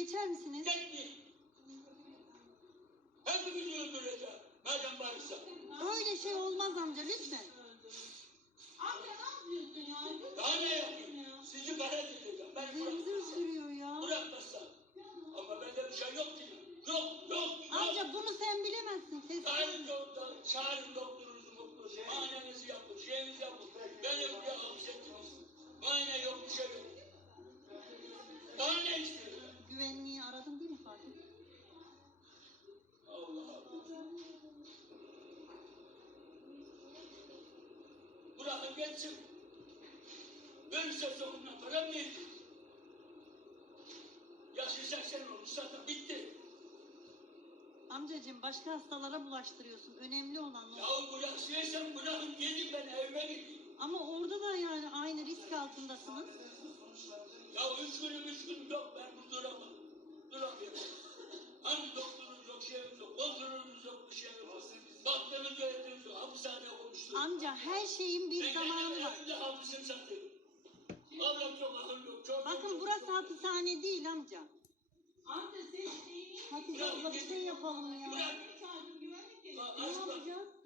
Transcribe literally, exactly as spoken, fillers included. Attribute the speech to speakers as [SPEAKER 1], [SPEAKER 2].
[SPEAKER 1] geçer misiniz?
[SPEAKER 2] Gitmeyin. Hepimizi öldüreceğim. Madem varsa.
[SPEAKER 1] Öyle şey olmaz amca lütfen.
[SPEAKER 3] Amca ne yapıyorsun ya?
[SPEAKER 2] Daha ne yapayım? Sizi kara edeceğim. Ben
[SPEAKER 1] Kızlarımızı
[SPEAKER 2] bırakmazsam.
[SPEAKER 1] öldürüyor ya.
[SPEAKER 2] Bırakmazsam. Ama bende bir şey yok ki. Yok, yok, yok.
[SPEAKER 1] Amca bunu sen bilemezsin. Ses
[SPEAKER 2] Çağırın doktor, çağırın doktorunuzu, doktorunuzu. Muayenenizi yapın, şeyinizi yapın. Beni buraya hapsettiniz. Muayene yok, bir şey yok. Daha ne istiyorsun?
[SPEAKER 1] Güvenliği aradım değil mi Fatih?
[SPEAKER 2] Allah Allah. Bırakın geçsin. Verirse sonuna para mı verecek? Yaşı seksen olmuş zaten bitti.
[SPEAKER 1] Amcacığım başka hastalara bulaştırıyorsun. Önemli olan o.
[SPEAKER 2] Yahu bıraksaysan bırakın gidin ben evime gideyim.
[SPEAKER 1] Ama orada da yani aynı risk altındasınız.
[SPEAKER 2] Ya üç günüm üç günüm yok ben bu duramam. Duramıyorum. Hani doktorunuz yok, şeyimiz yok, kontrolünüz yok, bir şeyimiz yok. Baktığınız öğretiniz yok, hapishane olmuştur.
[SPEAKER 1] Amca her şeyin bir
[SPEAKER 2] Ben
[SPEAKER 1] zamanı
[SPEAKER 2] kendim
[SPEAKER 1] var.
[SPEAKER 2] evimde hapisim satıyorum. Ablam çok akıl yok, çok
[SPEAKER 1] Bakın
[SPEAKER 2] çok-
[SPEAKER 1] burası hapishane değil amca.
[SPEAKER 3] Amca sen şeyini
[SPEAKER 1] Hatice abla bir şey yapalım ya.
[SPEAKER 2] Bırak.
[SPEAKER 3] çağırdım güvenlik
[SPEAKER 2] La,
[SPEAKER 1] Ne
[SPEAKER 2] aç bak.
[SPEAKER 1] yapacağız?